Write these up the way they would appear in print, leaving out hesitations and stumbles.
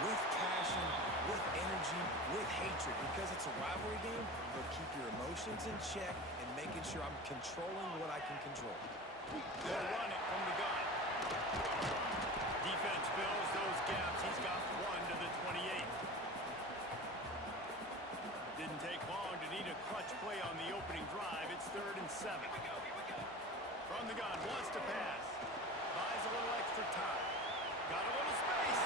with passion, with energy, with hatred, because it's a rivalry game, but keep your emotions in check and making sure I'm controlling what I can control. They'll run it from the gun. Defense fills those gaps. He's got one to the 28. Didn't take long to need a clutch play on the opening drive. It's 3rd and 7. From the gun, wants to pass. Buys a little extra time. Got a little space.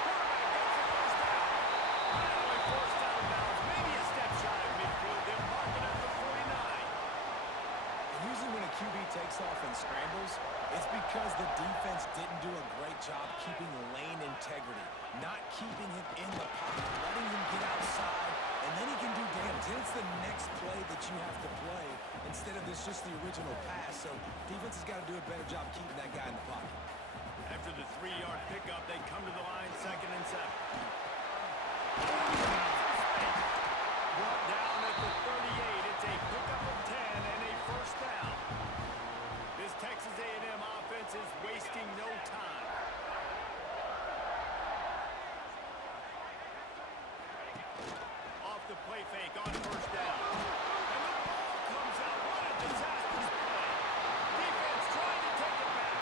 Quarterback gets the first down. Finally forced out of bounds. Maybe a step shy of midfield. They'll mark it at the 49. And usually when a QB takes off and scrambles, it's because the defense didn't do a great job keeping lane integrity, not keeping him in the pocket, letting him get outside, and then he can do damage. Then it's the next play that you have to play instead of this just the original pass. So defense has got to do a better job keeping that guy in the pocket. After the 3-yard pickup, they come to the line, 2nd and 7. Brought down at the 38. It's a pickup of 10 and a first down. This Texas A&M offense is wasting no time. Off the play fake on first down. And the ball comes out. What a disastrous play. Defense trying to take it back.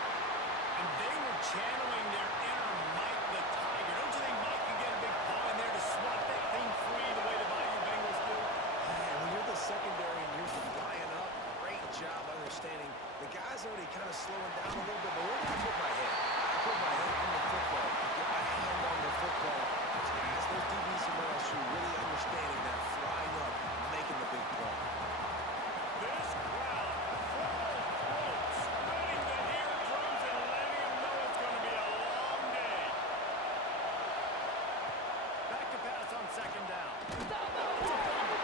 And they were channeling their inner Mike the Tiger. Don't you think Mike can get a big paw in there to swat that thing free the way the Bayou Bengals do? And when you're the secondary and you're flying up, great job understanding. The guy's already kind of slowing down a little bit, but where do I put my head? I put my head on the football. Get my hand on the football. Those guys, those DBs from LSU really understanding that flying up, making the big play. This crowd, full throats, spreading the eardrums and letting them know it's going to be a long day. Back to pass on 2nd down. It's a fumble.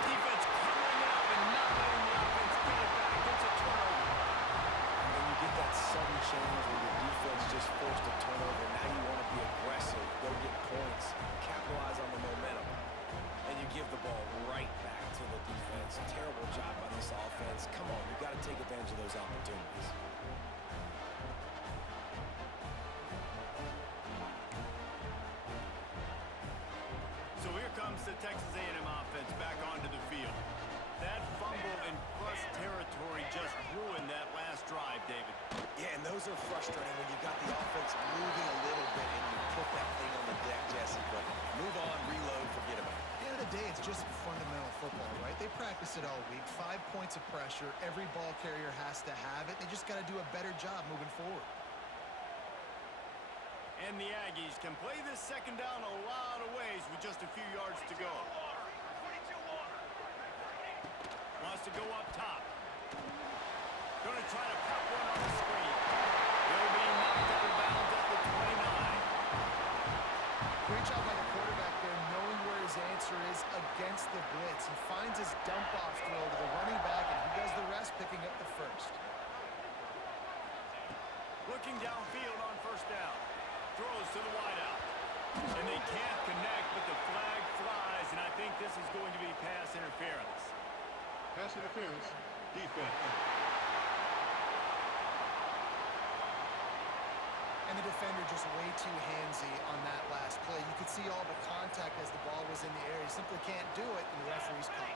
Defense covering up and not letting the offense get it back. It's a turnover. And then you get that sudden change where your defense just forced a turnover. Now you want to be aggressive, go get points, capitalize on the momentum. And you give the ball right back to the defense. Terrible job by this offense. Come on, you got to take advantage of those opportunities. So here comes the Texas A&M offense back onto the field. That fumble in plus territory just ruined that last drive, David. Yeah, and those are frustrating when you've got the offense moving a little bit and you put that thing on the deck, Jesse. But move on, reload, forget about it. At the end of the day, it's just fundamental football, right? They practice it all week. 5 points of pressure. Every ball carrier has to have it. They just got to do a better job moving forward. And the Aggies can play this 2nd down a lot of ways with just a few yards to go. Wants to go up top. Going to try to pop one on the screen. They'll be knocked out of bounds at the 29. Great job by the quarterback there, knowing where his answer is against the blitz. He finds his dump-off throw to the running back, and he does the rest, picking up the first. Looking downfield on first down. Throws to the wideout. And they can't connect, but the flag flies, and I think this is going to be pass interference. Pass interference, defense. And the defender just way too handsy on that last play. You could see all the contact as the ball was in the air. He simply can't do it, and the referee's caught.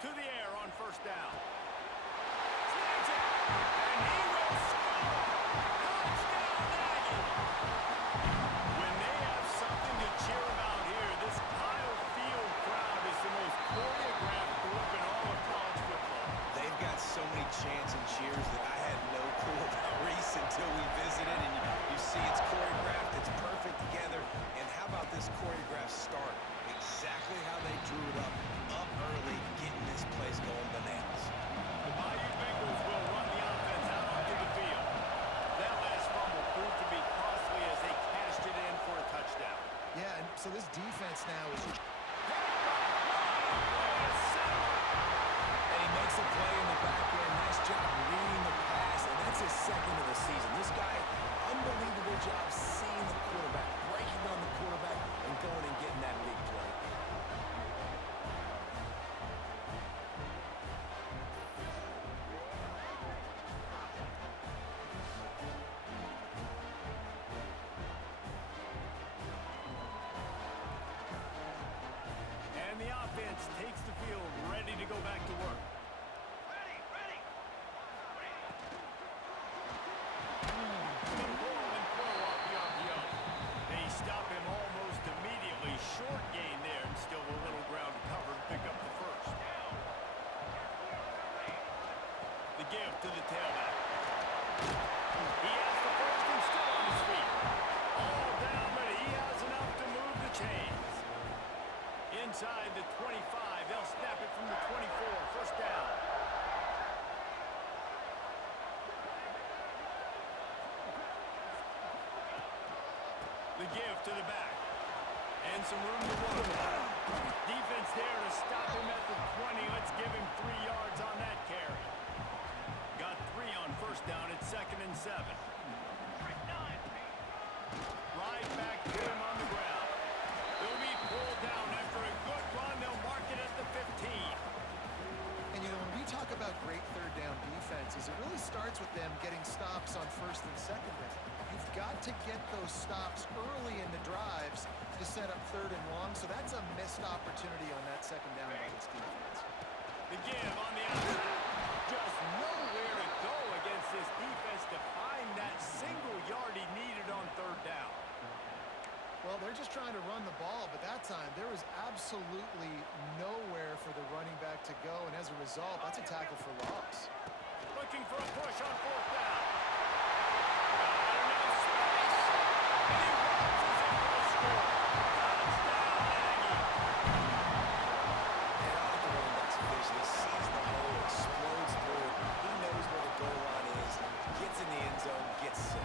To the air on first down. Snags it, and he will score. Touchdown, Aggies. When they have something to cheer about here, this Kyle Field crowd is the most choreographed group in all of college football. They've got so many chants and cheers that I had no clue about Reese until we visited. And you see it's choreographed, it's perfect together. And how about this choreographed start? Exactly how they drew it up early, getting this place going bananas. The Bayou Bengals will run the offense out onto the field. That last fumble proved to be costly as they cashed it in for a touchdown. Yeah, and so this defense now is... And he makes a play in the back end. Nice job reading the pass, and that's his 2nd of the season. This guy, unbelievable job seeing the quarterback, breaking down the quarterback, and going and getting that big play. defense takes the field, ready to go back to work. The ball and throw off the RPO. They stop him almost immediately. Short gain there, and still a little ground to cover to pick up the first. The give to the tailback. He has the first and still on his feet. All down, but he has enough to move the chains. Inside the 25, they'll snap it from the 24. First down. The give to the back. And some room to work. Defense there to stop him at the 20. Let's give him 3 yards on that carry. Got 3 on first down at 2nd and 7. Right back to him on the ground. He'll be pulled down after a good run. They'll mark it at the 15. And, you know, when we talk about great third down defenses, it really starts with them getting stops on first and second down. You've got to get those stops early in the drives to set up third and long, so that's a missed opportunity on that second down by this defense. The give on the outside. Just nowhere to go against this defense to find that single yard he needed on third down. Well, they're just trying to run the ball, but that time there was absolutely nowhere for the running back to go, and as a result, that's a tackle for loss. Looking for a push on fourth down. Got enough space, and he launches it for the score. Touchdown, Aggie. And I like the running back's vision. He sees the hole, explodes through it. He knows where the goal line is, gets in the end zone, gets 6.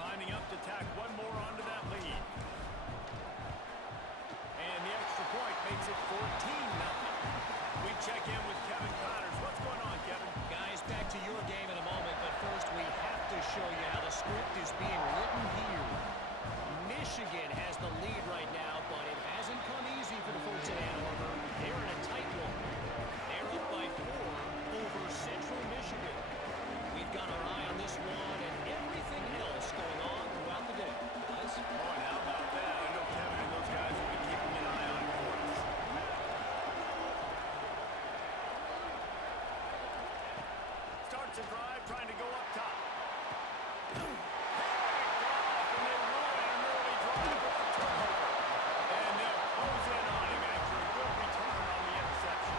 Lining up to tack one more onto that lead. And the extra point makes it 14-0. We check in with Kevin Connors. What's going on, Kevin? Guys, back to your game in a moment, but first we have to show you how the script is being written here. Michigan has the lead right now, but it hasn't come easy for the folks in Ann Arbor. They're in a tight one. They're up by 4 over Central Michigan. We've got our eye on this one and everything else going on throughout the day. Guys? Boy, how about that? I know Kevin and those guys will be keeping an eye on it for us. Starts a drive, trying to go up top. Picked off, and they ruin an early drive with the turnover. And they'll close in on him after a good return on the interception.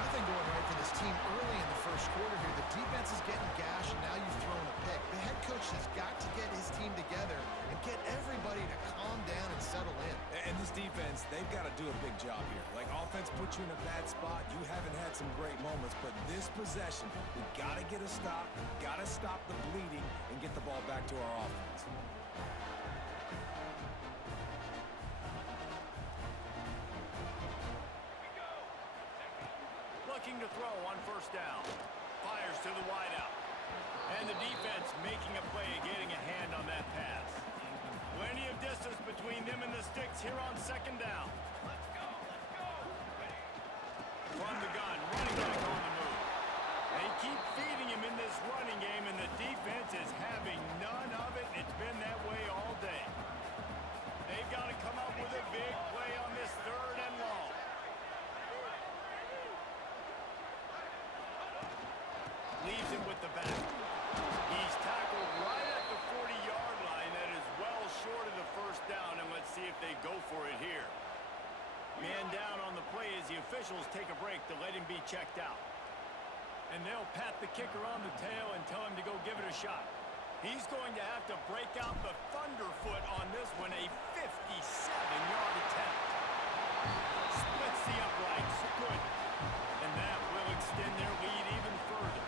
Nothing going right for this team early in the first quarter here. The defense is getting gashed, and now you've thrown a pick. The head coach has got to get his team together and get everybody to calm down and settle in. And this defense, they've got to do a big job here. Like, offense puts you in a bad spot. You haven't had some great moments, but this possession, we got to get a stop, got to stop the bleeding, and get the ball back to our offense. Looking to throw on first down. Fires to the wideout. And the defense making a play, getting a hand on that pass. Plenty of distance between them and the sticks here on second down. From the gun, running back on the move. They keep feeding him in this running game, and the defense is having none of it. It's been that way all day. They've got to come up with a big play on this third and long. Leaves him with the back. He's tackled right at the 40-yard line. That is well short of the first down, and let's see if they go for it here. Man down on the play as the officials take a break to let him be checked out. And they'll pat the kicker on the tail and tell him to go give it a shot. He's going to have to break out the thunderfoot on this one, a 57-yard attempt. Splits the uprights. Good. And that will extend their lead even further.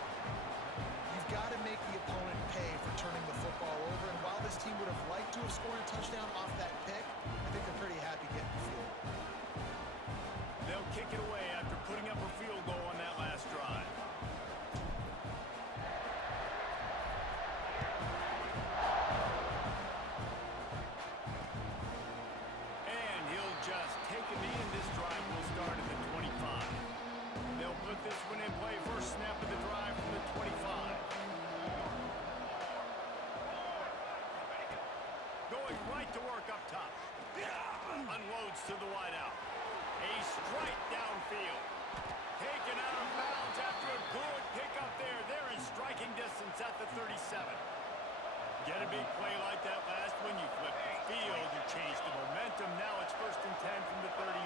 You've got to make the opponent pay for turning the football over, and while this team would have liked to have scored a touchdown off that pick, I think they're pretty happy getting the field. They'll kick it away after putting up a field goal on that last drive. Unloads to the wideout. A strike downfield. Taken out of bounds after a good pickup there. They're in striking distance at the 37. Get a big play like that last when you flip the field. You change the momentum. Now it's 1st and 10 from the 38.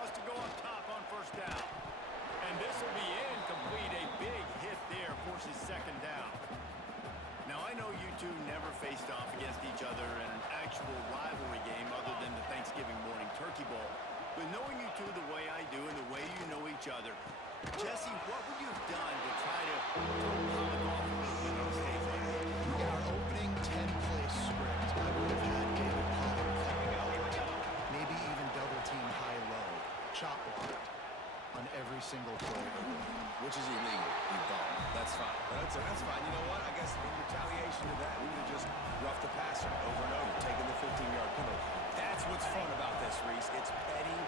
Wants to go up top on 1st down. And this will be incomplete. A big hit there forces 2nd down. Now, I know you two never faced off against each other in an actual rivalry game other than the Thanksgiving morning turkey bowl. But knowing you two the way I do and the way you know each other, Jesse, what would you have done to try to pull it off a little bit on a stage like that? In our opening 10-play script, I would have had David Pollard coming out, maybe even double-team high-low, chop blocked on every single play. Which is illegal. You bum. That's fine. That's fine. You know what? I guess in retaliation to that, we would have just roughed the passer over and over, taking the 15-yard penalty. That's what's fun about this, Reese. It's petty.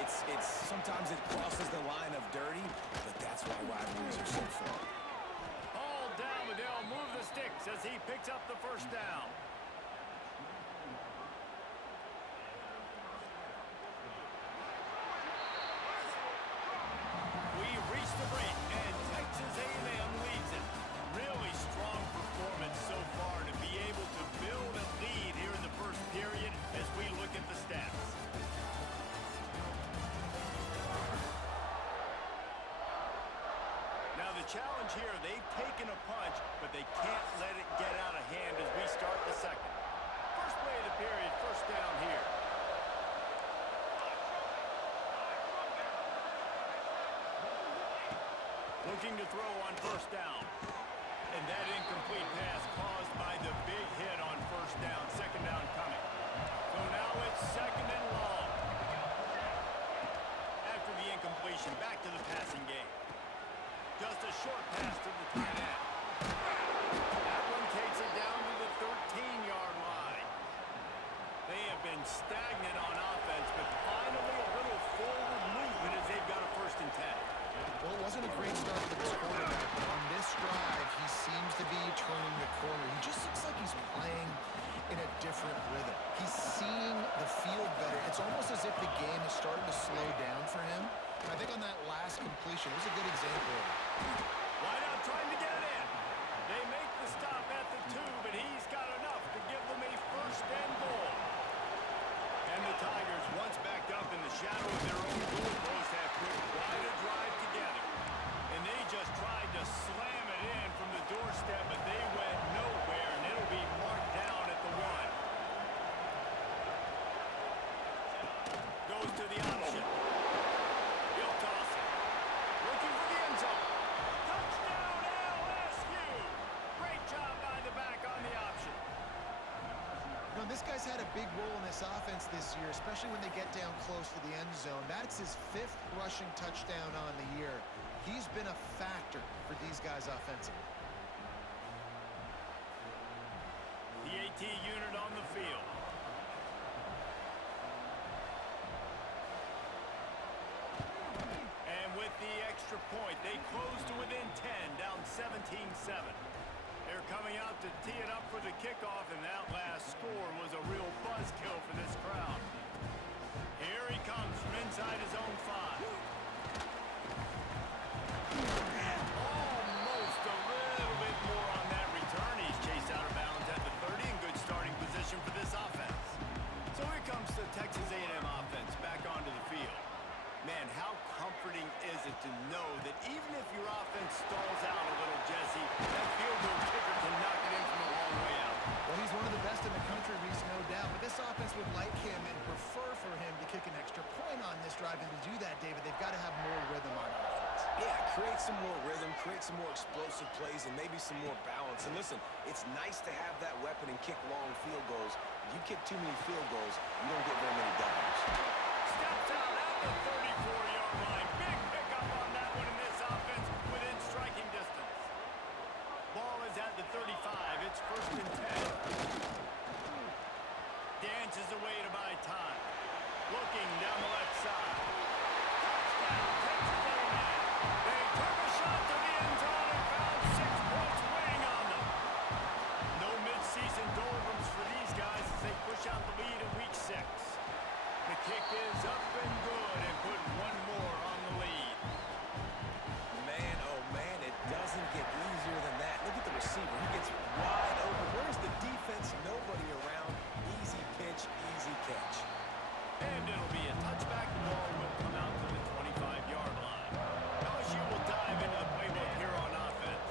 It's sometimes it crosses the line of dirty, but that's why rivalries are so fun. All down, but they'll move the sticks as he picks up the 1st down. We've reached the break, and Texas A&M leads it. Really strong performance so far to be able to build a lead here in the 1st period as we look at the stats. Now the challenge here, they've taken a punch, but they can't let it get out of hand as we start the 2nd. First play of the period, 1st down here. Looking to throw on 1st down. And that incomplete pass caused by the big hit on 1st down. 2nd down coming. So now it's 2nd and long. After the incompletion, back to the passing game. Just a short pass to the tight end. That one takes it down to the 13-yard line. They have been stagnant on offense, but finally a little forward movement as they've got a 1st and 10. Well, it wasn't a great start for this quarterback, but on this drive, he seems to be turning the corner. He just looks like he's playing in a different rhythm. He's seeing the field better. It's almost as if the game is starting to slow down for him. And I think on that last completion, it was a good example of it. Wideout trying to get it in. They make the stop at the 2, but he's got enough to give them a 1st and goal. And the Tigers, once backed up in the shadow of their own goalpost, have put quite a drive together. And they just tried to slam it in from the doorstep, but they went nowhere, and it'll be marked down at the 1. Goes to the option. He'll toss it. Looking for the end zone. Touchdown, LSU! Great job by the back on the option. You know, this guy's had a big role in this offense this year, especially when they get down close to the end zone. That's his 5th rushing touchdown on the year. He's been a factor for these guys offensively. The AT unit on the field. And with the extra point, they close to within 10, down 17-7. They're coming out to tee it up for the kickoff, and that last score was a real buzzkill for this crowd. Here he comes from inside his own 5. Almost a little bit more on that return. He's chased out of bounds at the 30 in good starting position for this offense. So here comes the Texas A&M offense back onto the field. Man, how comforting is it to know that even if your offense stalls out a little, Jesse, that field goal kicker can knock it in from a long way out. Well, he's one of the best in the country, Reese, no doubt. But this offense would like him and prefer for him to kick an extra point on this drive. And to do that, David, they've got to have more rhythm on offense. Yeah, create some more rhythm, create some more explosive plays, and maybe some more balance. And listen, it's nice to have that weapon and kick long field goals. If you kick too many field goals, you don't get very many W's. Steps out at the 34-yard line. Big pickup on that one in this offense within striking distance. Ball is at the 35. It's 1st and 10. Dances away to buy time. Looking down the left side. Touchdown, Texas A&M. They took a shot to the end zone and found 6 points waiting on them. No midseason doldrums for these guys as they push out the lead the kick is up and good and put one more on the lead. Man, oh man, it doesn't get easier than that. Look at the receiver. He gets wide open. Where's the defense? Nobody around. Easy pitch, easy catch. And it'll be a touchback. The ball will come out to the 25-yard line. LSU will dive into the playbook here on offense.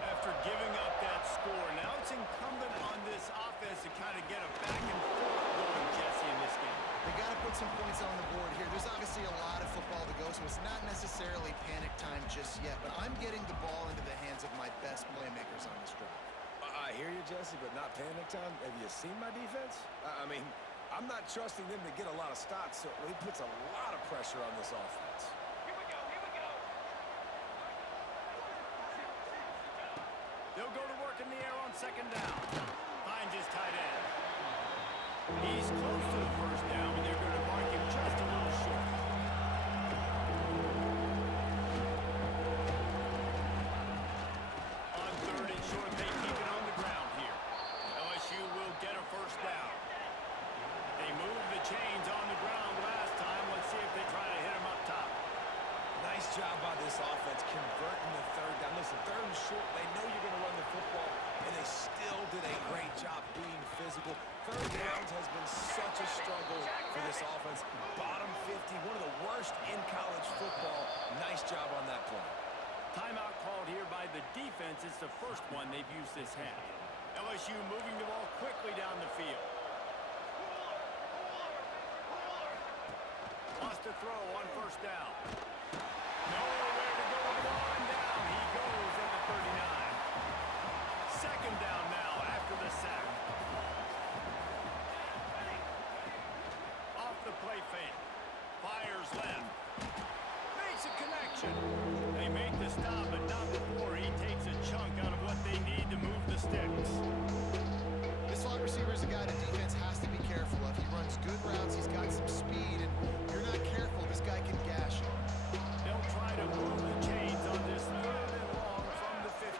After giving up that score, now it's incumbent on this offense to kind of get a back and forth going, Jesse, in this game. They got to put some points on the board here. There's obviously a lot of football to go, so it's not necessarily panic time just yet. But I'm getting the ball into the hands of my best playmakers on this drive. I hear you, Jesse, but not panic time. Have you seen my defense? I mean, I'm not trusting them to get a lot of stops, so he puts a lot of pressure on this offense. Here we go. They'll go to work in the air on second down. Finds his tight end. He's close to the first down, but they're going to mark him just a little short. On third and short, they keep it on the ground here. LSU will get a first down. They moved the chains on the ground last time. Let's see if they try to hit him up top. Nice job by this offense converting the third down. Listen, third and short, they know you're going to run the football, and they still did a great job being physical. Third downs has been such a struggle for this offense. Bottom 50, one of the worst in college football. Nice job on that play. Timeout called here by the defense. It's the first one they've used this half. LSU moving the ball quickly down the field. Lost a throw on first down. Nowhere to go with one down. He goes at the 39. Second down now after the sack. Off the play fake. Fires left. Makes a connection. They make the stop, but not before he takes a chunk out of what they need to move the sticks. This slot receiver is a guy the defense has to be careful of. He runs good routes, he's got some speed, and if you're not careful, this guy can gash you. They'll try to move the chains on this third and long from the 50.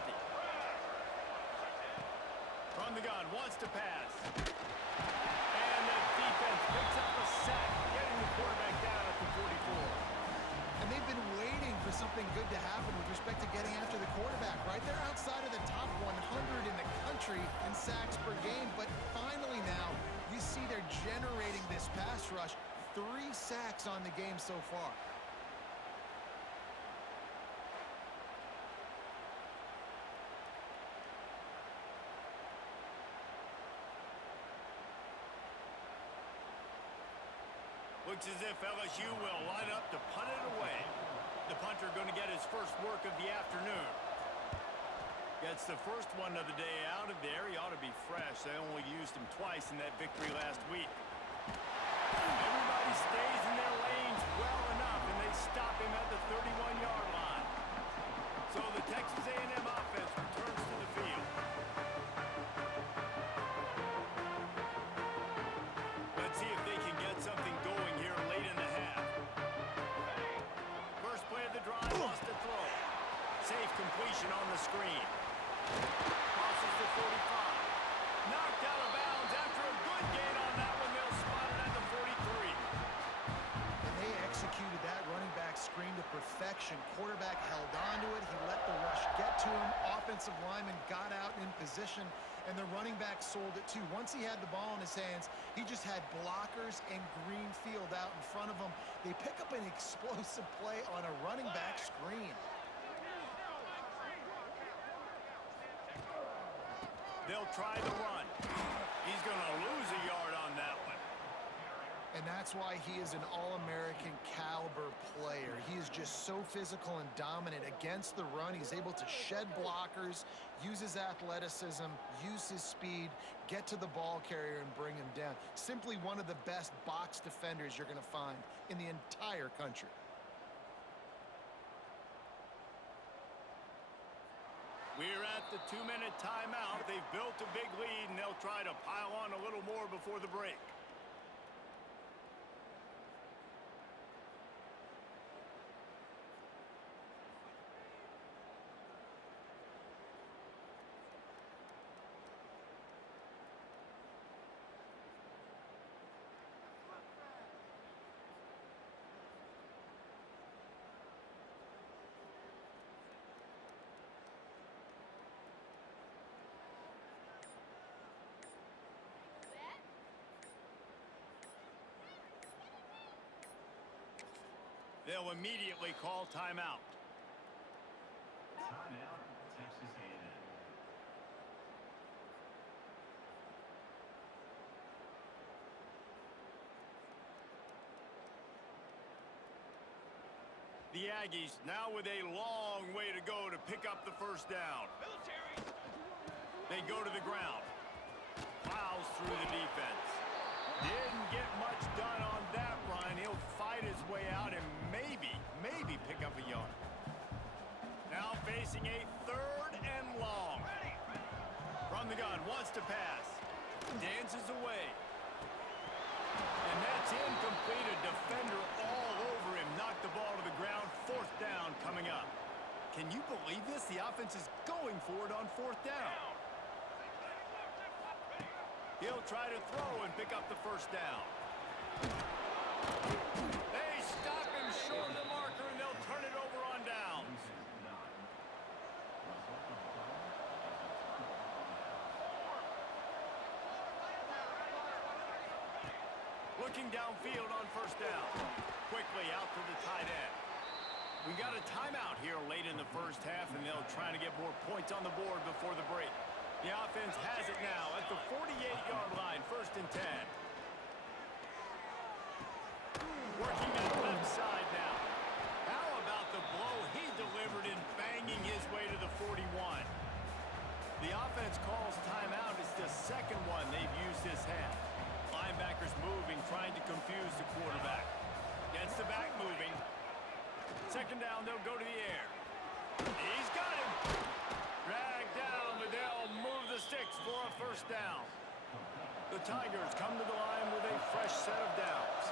From the gun, wants to pass. And the defense picks up a sack, getting the quarterback down at the 44. And they've been waiting for something good to happen with respect to getting after the quarterback, right? They're outside of the top 100 in the country in sacks per game, but finally now, you see they're generating this pass rush. 3 sacks on the game so far. Looks as if LSU will line up to punt it away. The punter going to get his first work of the afternoon. Gets the first one of the day out of there. He ought to be fresh. They only used him twice in that victory last week. Everybody stays in their lanes well enough, and they stop him at the 31-yard line. So the Texas A&M offense returns to the field. Let's see if they can get something going here late in the half. First play of the drive, lost a throw. Safe completion on the screen. Crosses the 45. Knocked out of bounds after a good gain on that one. They'll spot it at the 43. And they executed that running back screen to perfection. Quarterback held on to it. He let the rush get to him. Offensive lineman got out in position, and the running back sold it too. Once he had the ball in his hands, he just had blockers and green field out in front of him. They pick up an explosive play on a running back screen. They'll try the run. He's going to lose a yard on that one. And that's why he is an All-American caliber player. He is just so physical and dominant against the run. He's able to shed blockers, use his athleticism, use his speed, get to the ball carrier and bring him down. Simply one of the best box defenders you're going to find in the entire country. We're at the 2-minute timeout. They've built a big lead, and they'll try to pile on a little more before the break. They'll immediately call timeout. Timeout, Texas A&M. The Aggies now with a long way to go to pick up the first down. They go to the ground. Plows through the defense. Didn't get much done on that run. He'll fight his way out and maybe pick up a yard. Now facing a 3rd and long. From the gun, wants to pass. Dances away. And that's incomplete. A defender all over him. Knocked the ball to the ground. 4th down coming up. Can you believe this? The offense is going for it on 4th down. He'll try to throw and pick up the first down. They stop him short of the marker, and they'll turn it over on downs. Looking downfield on first down. Quickly out to the tight end. We got a timeout here late in the first half, and they'll try to get more points on the board before the break. The offense has it now at the 48-yard line, 1st and 10. Working that left side now. How about the blow he delivered in banging his way to the 41? The offense calls timeout. It's the 2nd one they've used this half. Linebackers moving, trying to confuse the quarterback. Gets the back moving. 2nd down, they'll go to the air. He's got him. Dragged down, but they'll move the sticks for a first down. The Tigers come to the line with a fresh set of downs.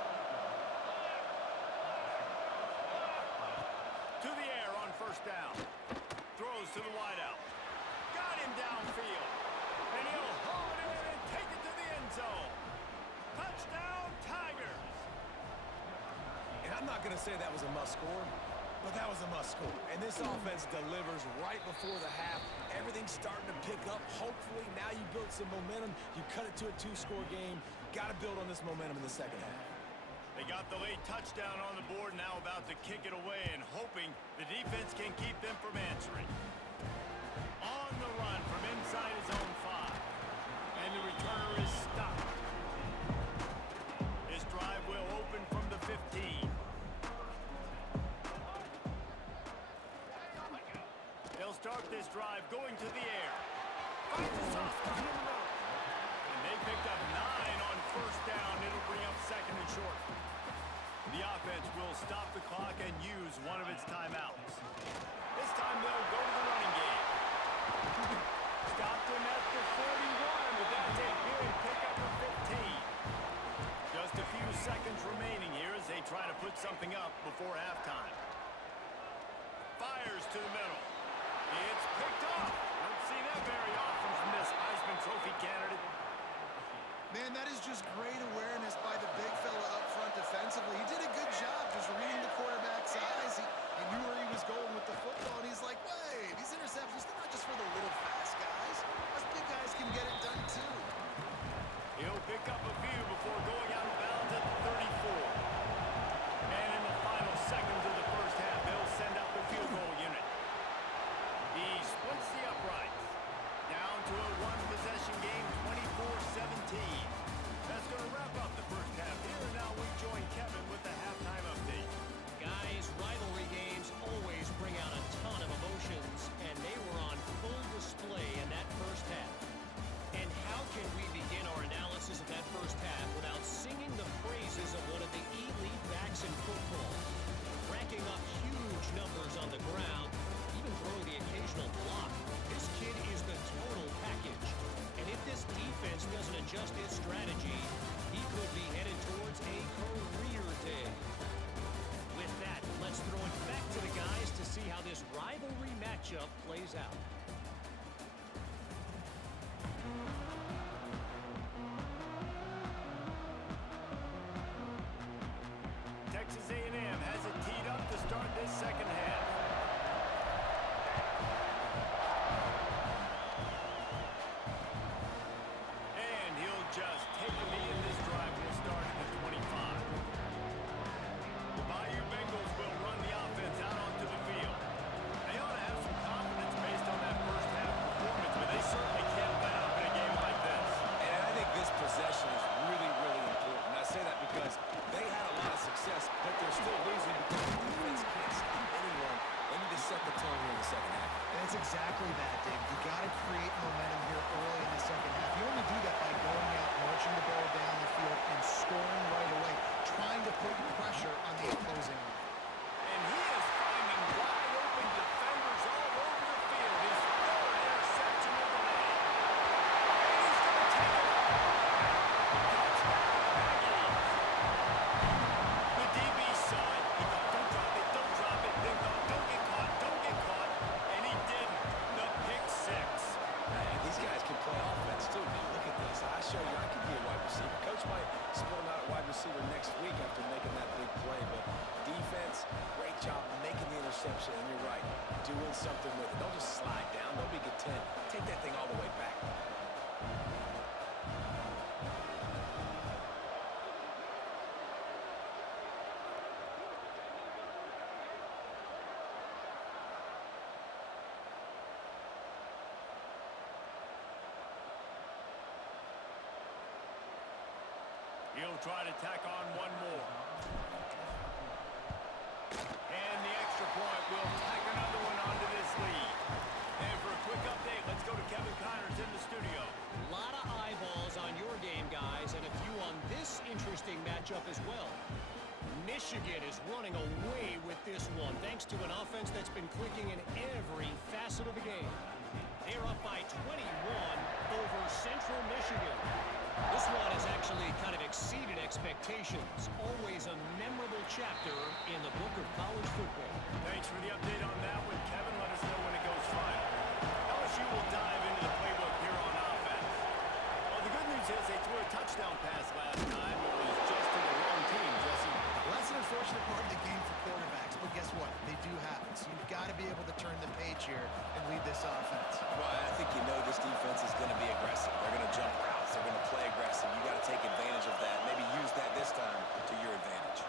To the air on first down. Throws to the wideout. Got him downfield. And he'll haul it in and take it to the end zone. Touchdown, Tigers! And I'm not going to say that was a must score, but that was a must score. And this offense delivers right before the half. Everything's starting to pick up. Hopefully now you build some momentum. You cut it to a 2-score game. Got to build on this momentum in the second half. They got the late touchdown on the board, now about to kick it away and hoping the defense can keep them from answering. On the run from inside his own 5. And the returner is stopped. His drive will open from the 15. They'll start this drive going to the air. Finds a soft spot in the middle. And they picked up 9 on first down. It'll bring up 2nd and short. The offense will stop the clock and use one of its timeouts. This time they'll go to the running game. Stopped him at the 41, but that's a big pickup of 15. Just a few seconds remaining here as they try to put something up before halftime. Fires to the middle. It's picked off. Don't see that very often from this Heisman Trophy candidate. Man, that is just great awareness by the big fella up front defensively. He did a good job just reading the quarterback's eyes. He knew where he was going with the football, and he's like, wait, these interceptions, they're not just for the little fast guys. Us big guys can get it done too. He'll pick up a few before going out of bounds at the 34. And in the final seconds of the first half, they'll send out the field goal unit. He splits the uprights. Down to a one-possession game, 24-17. That's going to wrap up the first half here. And now we join Kevin with the halftime update. Guys, rivalry games always bring out a ton of emotions, and they were on full display in that first half. And how can we begin our analysis of that first half without singing the praises of one of the elite backs in football? Racking up huge numbers on the ground, even throwing the occasional block. This kid is the total package. And if this defense doesn't adjust its strategy, he could be headed towards a career day. With that, let's throw it back to the guys to see how this rivalry matchup plays out. Texas A&M has it teed up to start this second half. And he'll just take a knee, and this drive will start at the 25. The Bayou Bengals will something with it. Don't just slide down. Don't be content. Take that thing all the way back. He'll try to tack on one more. And the extra point will tack another one onto this lead. And for a quick update, let's go to Kevin Connors in the studio. A lot of eyeballs on your game, guys, and a few on this interesting matchup as well. Michigan is running away with this one, thanks to an offense that's been clicking in every facet of the game. They're up by 21 over Central Michigan. This one has actually kind of exceeded expectations. Always a memorable chapter in the book of college football. Thanks for the update on that one, Kevin. Let us know when it goes final. LSU will dive into the playbook here on offense. Well, the good news is they threw a touchdown pass last time. It was just to the wrong team, Jesse. Well, that's an unfortunate part of the game for quarterbacks, but guess what? They do happen. So you've got to be able to turn the page here and lead this offense. Well, I think you know this defense is going to be aggressive. They're going to jump routes. They're going to play aggressive. You got to take advantage of that. Maybe use that this time to your advantage.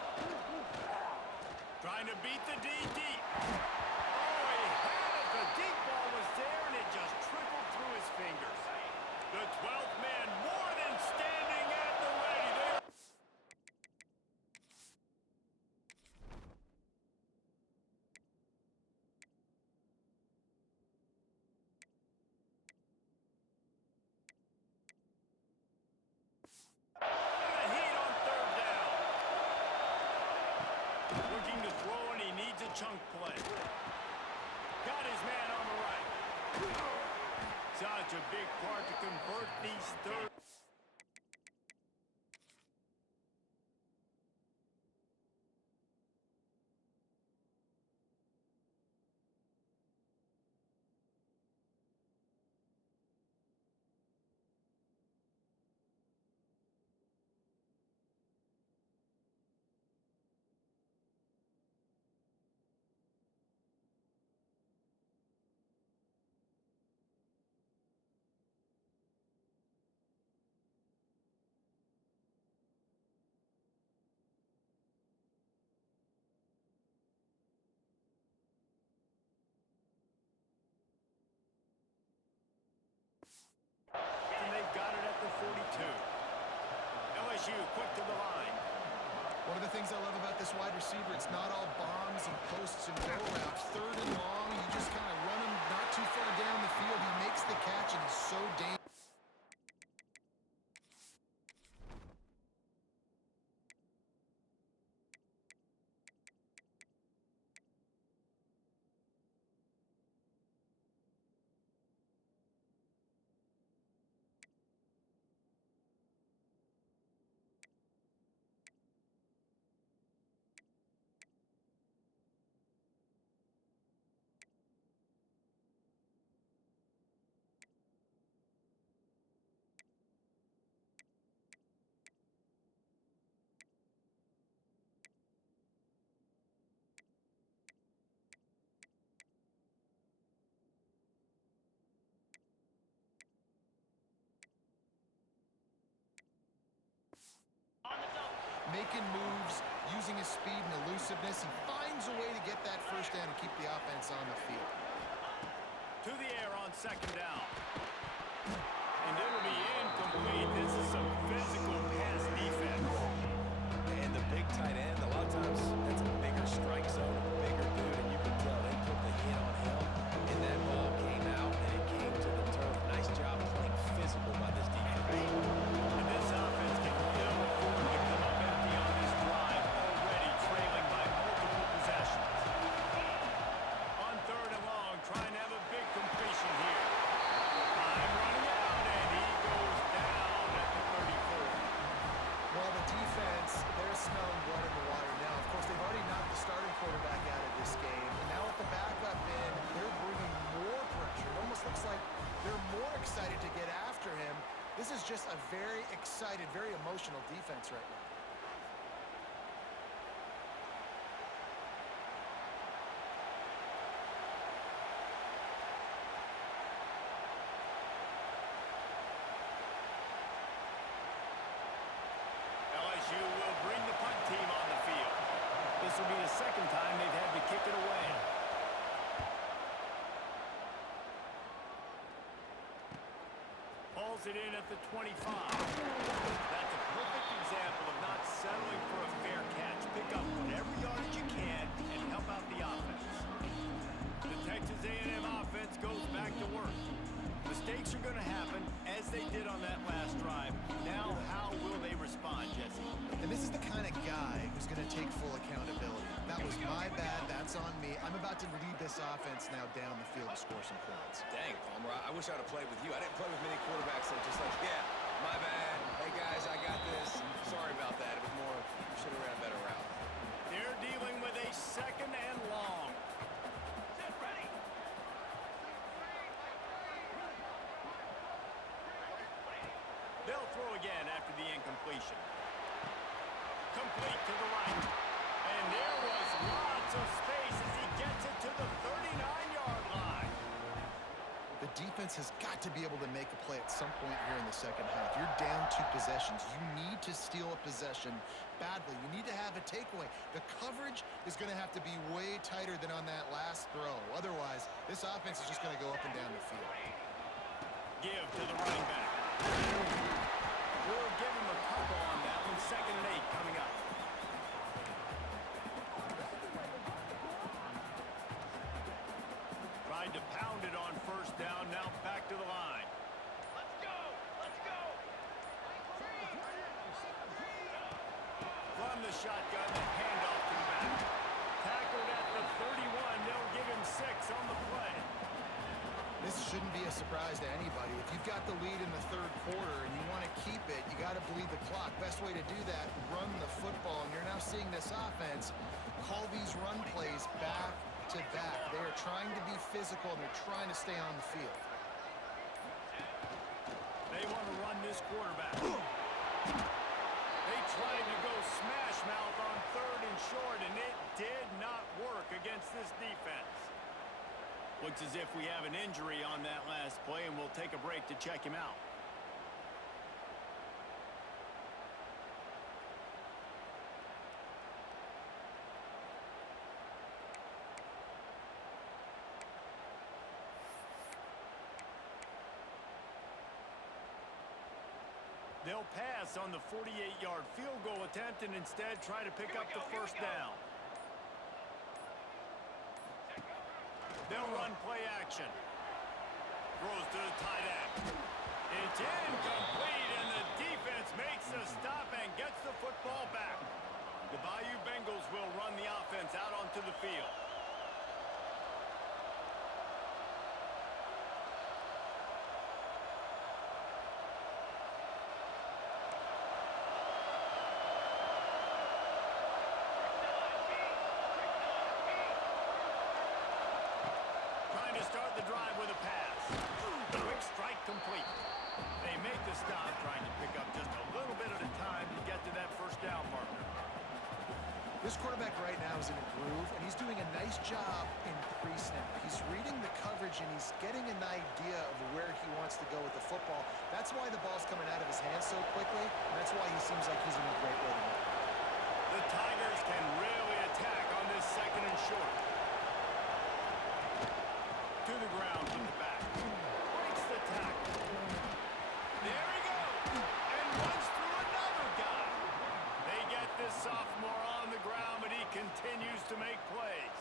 Trying to beat the DD. Oh, he had it. The deep ball was there, and it just trickled through his fingers. The 12th man more than standing at the ready there. And a heat on third down. Looking to throw, and he needs a chunk play. Got his man on the right. Such a big part to convert these third. And they've got it at the 42. LSU quick to the line. One of the things I love about this wide receiver, it's not all bombs and posts and go routes. Third and long, you just kind of run him not too far down the field. He makes the catch, and he's so dangerous. Making moves, using his speed and elusiveness, he finds a way to get that first down and keep the offense on the field. To the air on second down. And it'll be incomplete. This is some physical pass defense. And the big tight end, a lot of times that's a bigger strike zone, a bigger dude, and you can tell they put the hit on him, and that ball came out, and it came to the turf. Nice job playing physical by this defense. And this offense can ill afford to come up empty on this drive, already trailing by multiple possessions. On third and long, trying to have a big completion here. Time running out, and he goes down at the 34. Well, the defense, they're smelling blood in the water now. Of course, they've already knocked the starting quarterback out of this game. And now with the backup in, they're bringing more pressure. It almost looks like they're more excited to get after him. This is just a very excited, very emotional defense right now. will be the second time they've had to kick it away. Hauls it in at the 25. That's a perfect example of not settling for a fair catch. Pick up whatever yardage you can and help out the offense. The Texas A&M offense goes back to work. Mistakes are going to happen, as they did on that last drive. Now, how will they respond, Jesse? And this is the kind of guy who's going to take full accountability. That was my bad. That's on me. I'm about to lead this offense now down the field to score some points. Dang, Palmer, I wish I'd have played with you. I didn't play with many quarterbacks that are just like, yeah, my bad. Hey, guys, I got this. Sorry about that. It was more, should have ran a better route. They're dealing with a second and long. They'll throw again after the incompletion. Complete to the right. And there was lots of space as he gets it to the 39-yard line. The defense has got to be able to make a play at some point here in the second half. You're down 2 possessions. You need to steal a possession badly. You need to have a takeaway. The coverage is going to have to be way tighter than on that last throw. Otherwise, this offense is just going to go up and down the field. Give to the running back. We'll give him a couple on that one. 2nd and 8 coming up. Tried to pound it on 1st down. Now back to the line. Let's go! Let's go! From the shotgun, the handoff to the back. Tackled at the 31. They'll give him 6 on the play. This shouldn't be a surprise to anybody. If you've got the lead in the 3rd quarter and you want to keep it, you got to bleed the clock. Best way to do that, run the football. And you're now seeing this offense call these run plays back to back. They are trying to be physical and they're trying to stay on the field. They want to run this quarterback. They tried to go smash mouth on 3rd and short, and it did not work against this defense. Looks as if we have an injury on that last play, and we'll take a break to check him out. They'll pass on the 48-yard field goal attempt and instead try to pick up the 1st down. They'll run play action. Throws to the tight end. It's incomplete, and the defense makes a stop and gets the football back. The Bayou Bengals will run the offense out onto the field. Start the drive with a pass. Quick strike complete. They make the stop, trying to pick up just a little bit at a time to get to that 1st down marker. This quarterback right now is in a groove, and he's doing a nice job in pre-snap. He's reading the coverage, and he's getting an idea of where he wants to go with the football. That's why the ball's coming out of his hands so quickly, and that's why he seems like he's in a great rhythm. The Tigers can really attack on this 2nd and short. To the ground from the back. Breaks the tackle. There he goes. And runs through another guy. They get this sophomore on the ground, but he continues to make plays.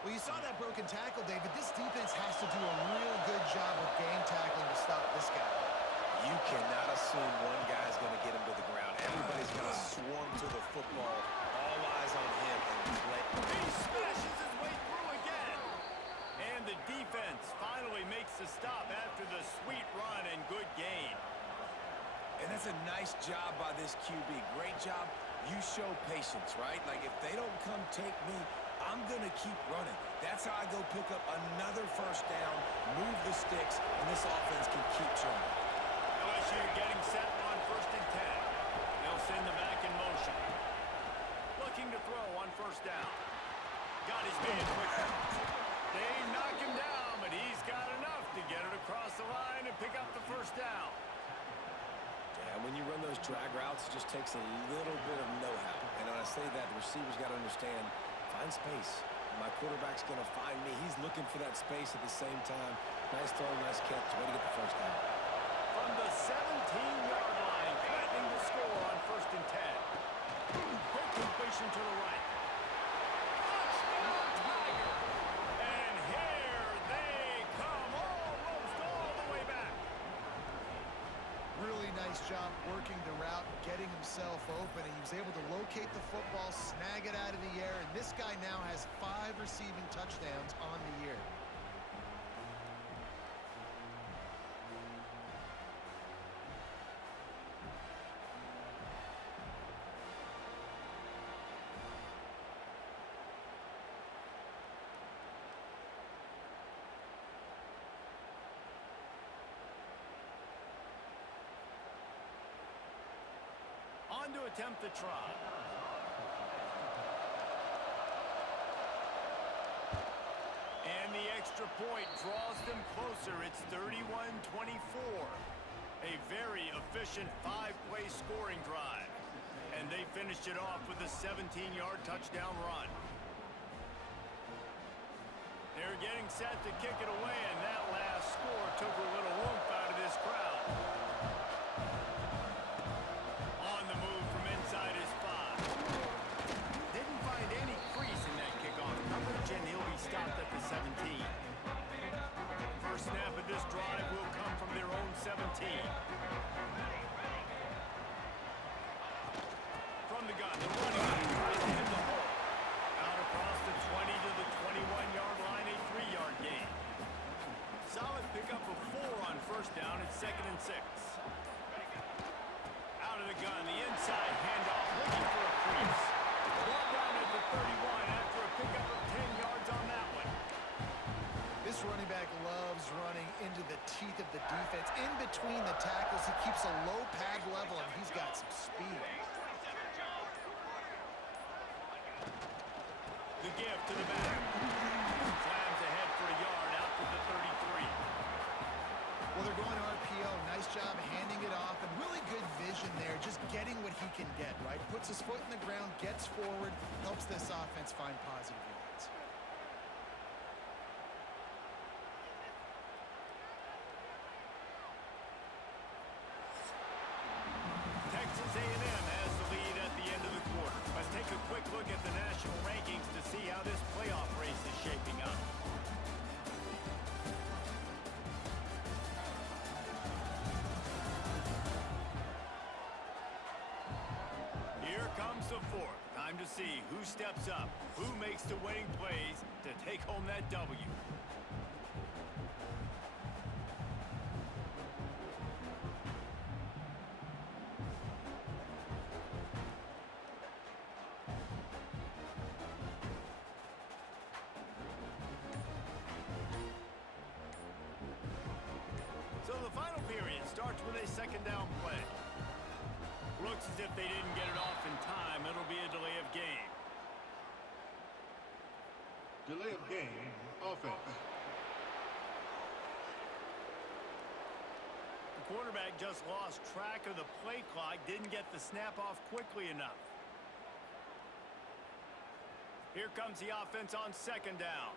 Well, you saw that broken tackle, David. This defense has to do a real good job of game tackling to stop this guy. You cannot assume one guy's going to get him to the ground. Everybody's going to swarm to the football. All eyes on him and play. He smashes his way through again. And the defense finally makes the stop after the sweet run and good gain. And that's a nice job by this QB. Great job. You show patience, right? Like, if they don't come take me, I'm going to keep running. That's how I go pick up another 1st down, move the sticks, and this offense can keep trying. LSU getting set on 1st and 10. They'll send the back in motion. Looking to throw on 1st down. Got his man quickly. They knock him down, but he's got enough to get it across the line and pick up the 1st down. Yeah, And when you run those drag routes, it just takes a little bit of know-how. And when I say that, the receiver's got to understand, find space. My quarterback's going to find me. He's looking for that space at the same time. Nice throw, nice catch. Way to get the first down. From the 17-yard line, threatening to score on 1st and 10. Quick completion to the right. Touchdown, Tiger! And here they come, almost all the way back. Really nice job working the route, getting himself open, and he was able to locate the football, snag it out of the air, and this guy now has 5 receiving touchdowns on the year. On to attempt the try. And the extra point draws them closer. It's 31-24. A very efficient 5-play scoring drive. And they finished it off with a 17-yard touchdown run. They're getting set to kick it away, and that last score took a little oomph out of this crowd. On the move from inside his 5. Didn't find any crease in that kickoff coverage, and he'll be stopped at the 17. First snap of this drive will come from their own 17. From the gun, the running back tries to hit the hole. Out across the 20 to the 21-yard line, a 3-yard gain. Solid pickup of 4 on 1st down. It's 2nd and 6. Out of the gun, the inside handoff, looking for a crease. Ball down at the 31 after a pickup of 10 yards on that one. This running back loves running into the teeth of the defense. In between the tackles, he keeps a low pad level, and he's got some speed. The give to the back. Slams ahead for a yard out to the 33. Well, they're going RPO. Nice job handing it off, and really good vision there, just getting what he can get, right? Puts his foot in the ground, gets forward, helps this offense find positive yards. Texas A&M has the lead at the end of the quarter. Let's take a quick look at the national rankings to see how this playoff race is shaping up. Here comes the 4th. Time to see who steps up, who makes the winning plays to take home that W. So the final period starts with a 2nd down play. Looks as if they didn't get it off in time. It'll be a delay of game. Delay of game, offense. The quarterback just lost track of the play clock, didn't get the snap off quickly enough. Here comes the offense on 2nd down.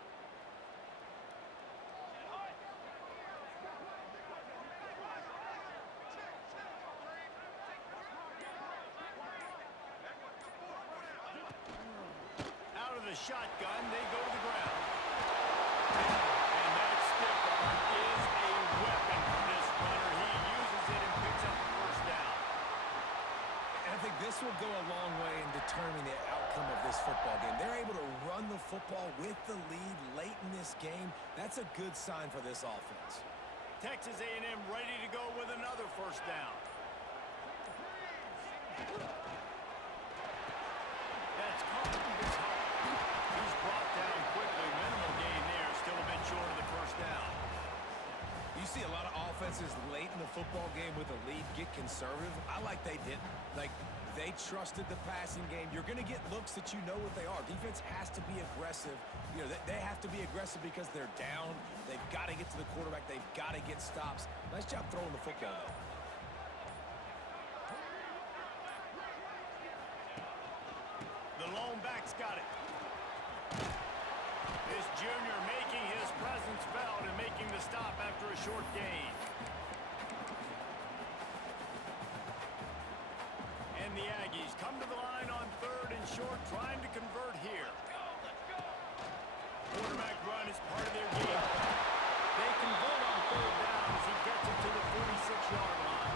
Out of the shotgun, they go to the ground. And that stiff arm is a weapon for this runner. He uses it and picks up the 1st down. And I think this will go a long way in determining the outcome of this football game. They're able to run the football with the lead late in this game. That's a good sign for this offense. Texas A&M ready to go with another 1st down. That's caught in his heart. He's brought down quickly. Minimal gain there. Still a bit short of the 1st down. You see a lot of offenses late in the football game with a lead get conservative. I like they didn't. Like, they trusted the passing game. You're going to get looks that you know what they are. Defense has to be aggressive. You know, they have to be aggressive because they're down. They've got to get to the quarterback. They've got to get stops. Nice job throwing the football, though. He's got it. This junior making his presence felt and making the stop after a short gain. And the Aggies come to the line on 3rd and short, trying to convert here. Quarterback run is part of their game. They convert on 3rd down as he gets it to the 46-yard line.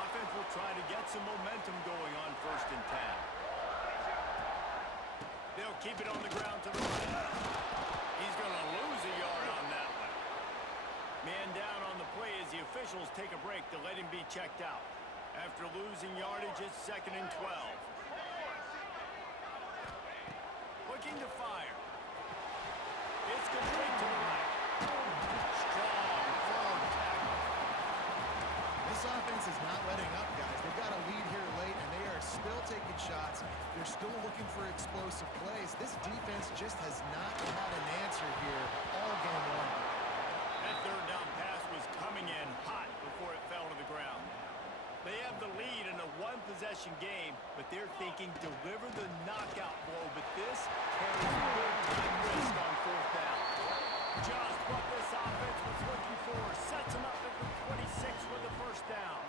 Offense will try to get some momentum going on 1st and 10. They'll keep it on the ground to the right. He's going to lose a yard on that one. Man down on the play as the officials take a break to let him be checked out. After losing yardage, it's 2nd and 12. Looking to fire. It's complete to the right. Strong, firm tackle. This offense is not letting up, guys. They've got a lead here late, and they are still taking shots. They're still looking for explosive plays. This defense just has not had an answer here all game long. That 3rd down pass was coming in hot before it fell to the ground. They have the lead in a one-possession game, but they're thinking deliver the knockout blow, but this carries big-time risk on 4th down. Just what this offense was looking for. Sets them up at the 26 for the 1st down.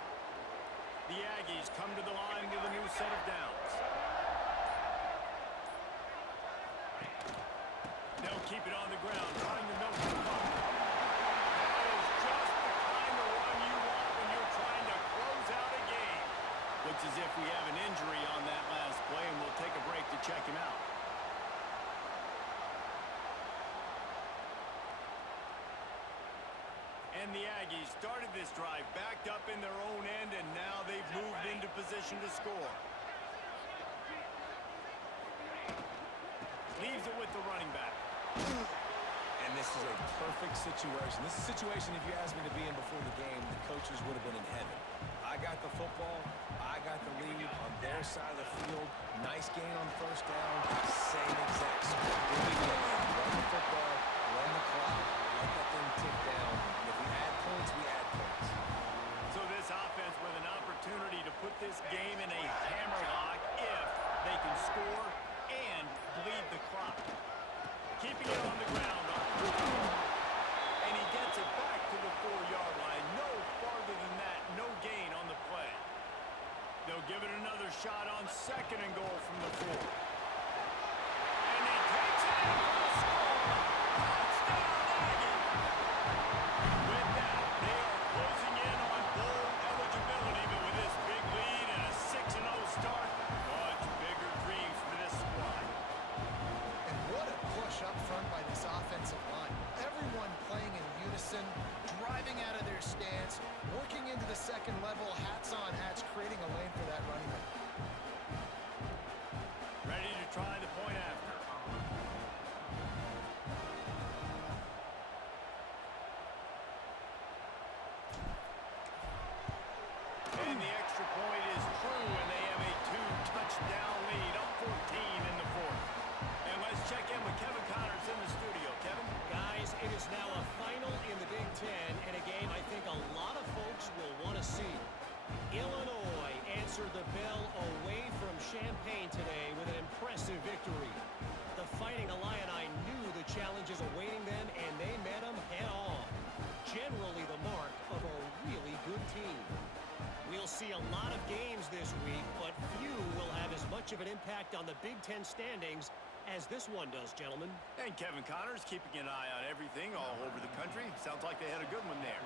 The Aggies come to the line with a new set of downs. They'll keep it on the ground, trying to milk the clock. That is just the kind of run you want when you're trying to close out a game. Looks as if we have an injury on that last play, and we'll take a break to check him out. And the Aggies started this drive backed up in their own end, and now they've moved into position to score. Leaves it with the running back. And this is a perfect situation. This is a situation, if you asked me to be in before the game, the coaches would have been in heaven. I got the football. I got the lead on their side of the field. Nice gain on 1st down. Same exact script. Run the football, run the clock, let that thing tick down. And if we add points, we add points. So this offense with an opportunity to put this game in a hammerlock if they can score and bleed the clock. Keeping it on the ground. And he gets it back to the 4-yard line. No farther than that. No gain on the play. They'll give it another shot on 2nd and goal from the 4. And he takes it in for a score. Touchdown, Aggies. With that, they are closing in on bowl eligibility, but with this big lead and a 6-0 start, much bigger dreams for this squad. And what a push up front by this offensive line. Everyone playing in unison, driving out of their stance, working into the 2nd level, hats on hats, creating a lane for that running back. Ready to try the point after. And the extra point is true, and they have a 2-touchdown lead, up 14 in the 4th. And let's check in with Kevin Connors in the studio. Kevin? Guys, it is now a final in the Big Ten, and a game I think a lot of folks will want to see. Illinois answered the bell away from Champaign today with an impressive victory. The Fighting Illini knew the challenges awaiting them, and they met them head-on. Generally the mark of a really good team. We'll see a lot of games this week, but few will have as much of an impact on the Big Ten standings as this one does, gentlemen. And Kevin Connors keeping an eye on everything all over the country. Sounds like they had a good one there.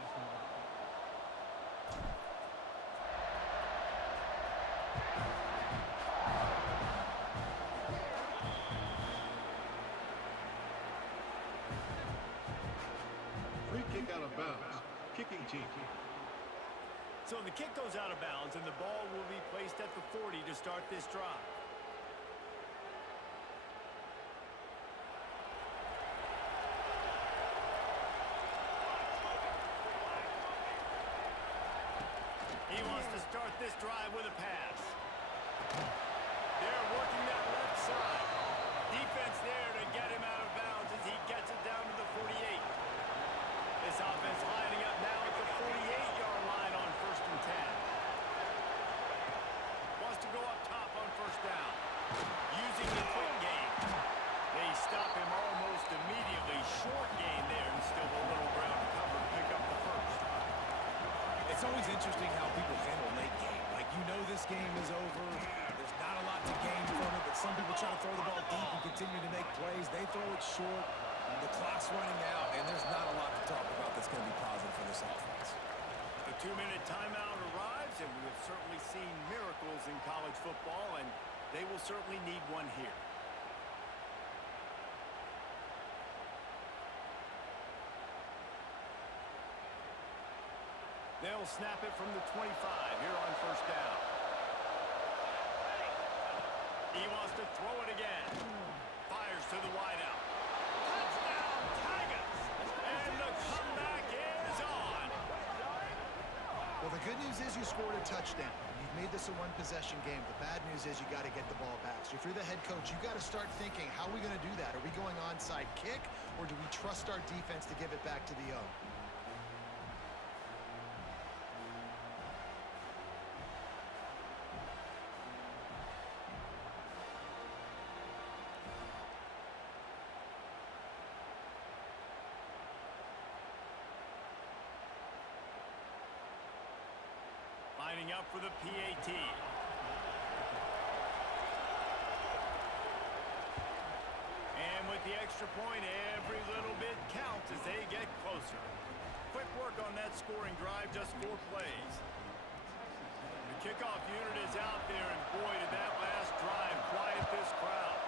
Free kick out of bounds. Kicking team. So the kick goes out of bounds, and the ball will be placed at the 40 to start this drive. He wants to start this drive with a pass. They're working that left side. Defense there to get him out of bounds as he gets it down to the 48. This offense lining up now at the 48-yard line on 1st and 10. Wants to go up top on 1st down. It's always interesting how people handle late game. Like, you know this game is over. There's not a lot to gain from it, but some people try to throw the ball deep and continue to make plays. They throw it short. The clock's running out, and there's not a lot to talk about that's going to be positive for this offense. A 2-minute timeout arrives, and we have certainly seen miracles in college football, and they will certainly need one here. They'll snap it from the 25 here on first down. He wants to throw it again. Fires to the wideout. Touchdown, Tigers! And the comeback is on. Well, the good news is you scored a touchdown. You've made this a one-possession game. The bad news is you got to get the ball back. So if you're the head coach, you got to start thinking, how are we going to do that? Are we going onside kick, or do we trust our defense to give it back to the O? Lining up for the PAT. And with the extra point, every little bit counts as they get closer. Quick work on that scoring drive, just 4 plays. The kickoff unit is out there, and boy, did that last drive quiet this crowd.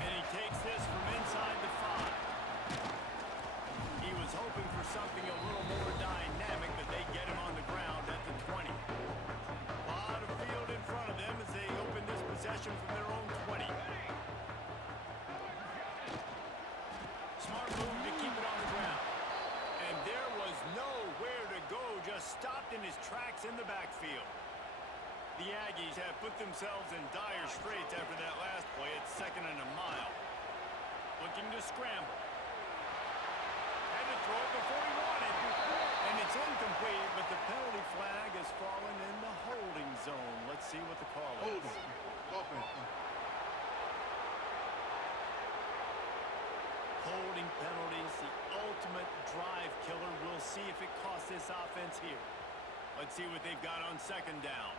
And he takes this from inside the 5. He was hoping for something a little more dynamic, but they get him on the ground at the 20. A lot of field in front of them as they open this possession from their own 20. Smart move to keep it on the ground. And there was nowhere to go, just stopped in his tracks in the backfield. The Aggies have put themselves in dire straits after that last play at 2nd and a mile. Looking to scramble. Had to throw it before he wanted. And it's incomplete, but the penalty flag has fallen in the holding zone. Let's see what the call is. Hold it. Offense. Holding penalties, the ultimate drive killer. We'll see if it costs this offense here. Let's see what they've got on 2nd down.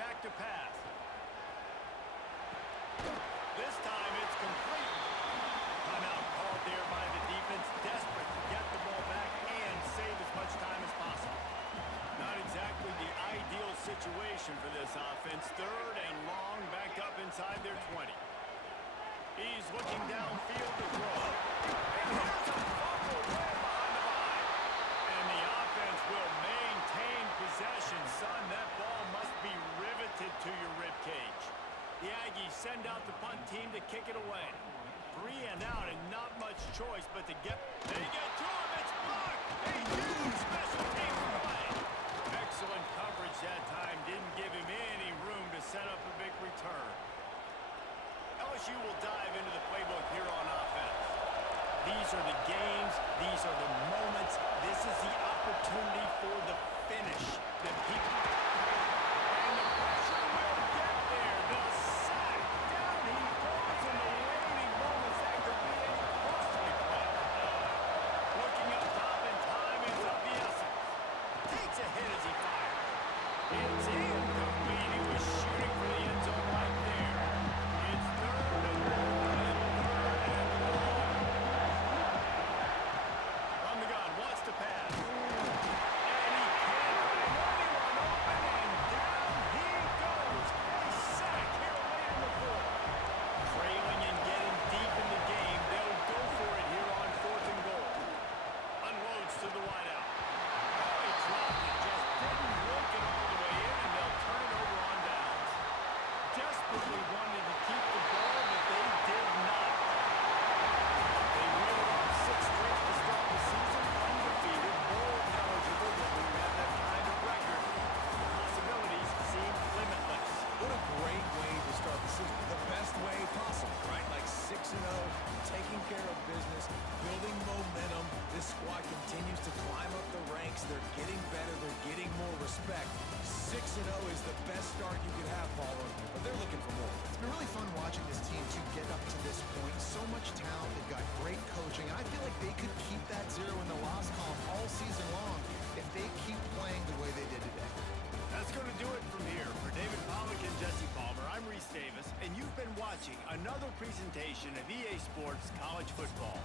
Back to pass. This time it's complete. Timeout called there by the defense, desperate to get the ball back and save as much time as possible. Not exactly the ideal situation for this offense. 3rd and long, back up inside their 20. He's looking downfield to throw. And here's a fumble way behind the line. And the offense will maintain possession. Son, that ball must be riveted to your ribcage. The Aggies send out the punt team to kick it away. 3 and out and not much choice but to get... They get to him. It's blocked. A huge special teams play. Excellent coverage that time. Didn't give him any room to set up a big return. LSU will dive into the playbook here on offense. These are the games. These are the moments. This is the opportunity for the finish. The people... And the pressure will get there. The sack. Down he goes in the waiting moments. That could be a costly play. Looking up top, and time is of the essence. Takes a hit as he fires. It's incomplete. He was shooting for the end zone right there. It's 3rd and 1 and 3rd and long. From the gun, wants to pass. And he can't find anyone open, and presentation of EA Sports College Football.